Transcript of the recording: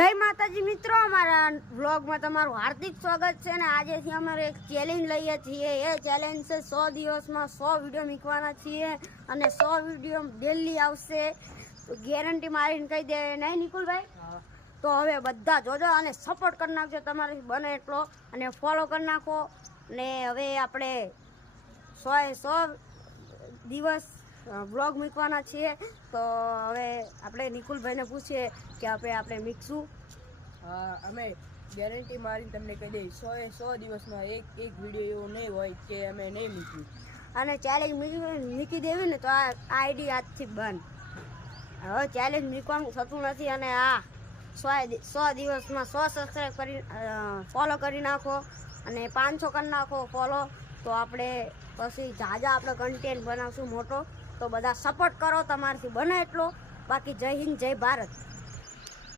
જય માતાજી મિત્રો, અમારા વ્લોગમાં તમારું હાર્દિક સ્વાગત છે ને આજેથી અમારે એક ચેલેન્જ લઈએ છીએ। એ ચેલેન્જ છે 100 દિવસમાં 100 વિડીયો મૂકવાના છીએ અને 100 વિડીયો ડેલી આવશે તો ગેરંટી મારીને કહી દે નહીં નિકુલભાઈ। તો હવે બધા જોજો અને સપોર્ટ કરી નાખજો તમારાથી બને એટલો અને ફોલો કરી નાખો। અને હવે આપણે 100 દિવસ બ્લોગ મૂકવાના છીએ તો હવે આપણે નિકુલભાઈને પૂછીએ કે આપણે મૂકશું। અમે ગેરંટી મારીને તમને કહી દઈએ 100 દિવસમાં એક વિડીયો એવો નહીં હોય કે અમે નહીં મૂક્યું અને ચેલેન્જ મૂકી દેવી ને તો આ આઈડી આજથી બંધ। હવે ચેલેન્જ મૂકવાનું થતું નથી અને આ 100 દિવસમાં 100 સબસ્ક્રાઈબ કરી ફોલો કરી નાખો અને 500 કરી નાખો ફોલો તો આપણે પછી જાજા આપણે કન્ટેન્ટ બનાવશું મોટો। તો બધા સપોર્ટ કરો તમારાથી બને એટલો। બાકી જય હિન્દ જય ભારત।